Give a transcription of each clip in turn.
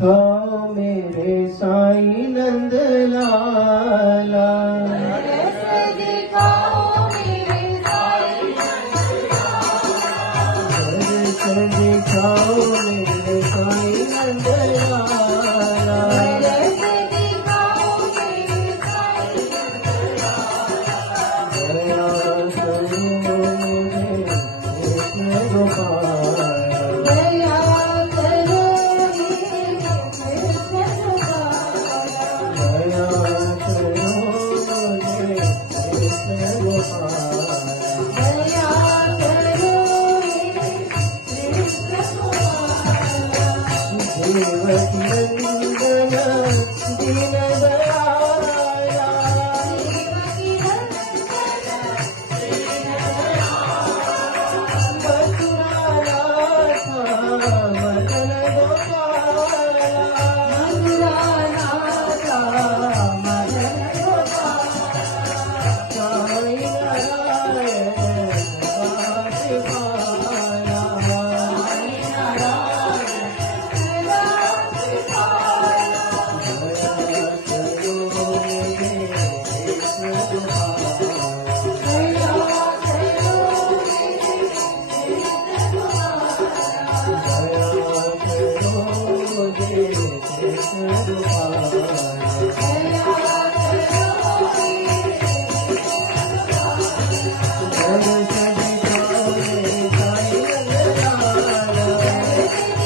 आओ मेरे साईं नंद लाला, दरस दिखाओ मेरे साईं नंद लाला, दरस दिखाओ मेरे साईं नंद लाला, दरस दिखाओ मेरे साईं नंद लाला, दया करो मुझे कृष्ण गोपाला, दया करो हे कृष्ण गोपाला, दया करो मुझे कृष्ण गोपाला, दया करो हे कृष्ण गोपाला, देवकी नंदन दीन दयाला, देवकी नंदन दीन दयाला, मथुरानाथ मदन गोपाला, मथुरानाथा मदन गोपाला, साई नारायण दास पाला, साई नारायण दास पाला, दया करो मुझे कृष्ण गोपाला, दया करो हे कृष्ण गोपाला, दया करो मुझे कृष्ण गोपाला, दया करो हे दरस दिखाओ मेरे साईं नंद लाला, कृष्ण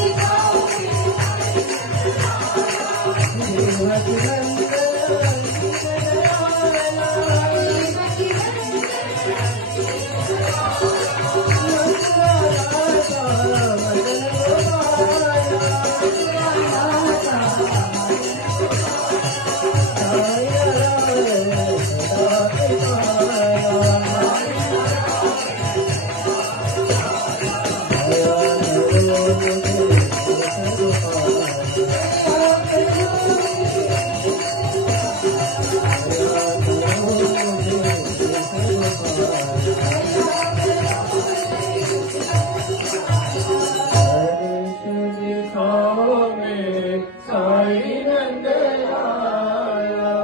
गोपाला, देवकी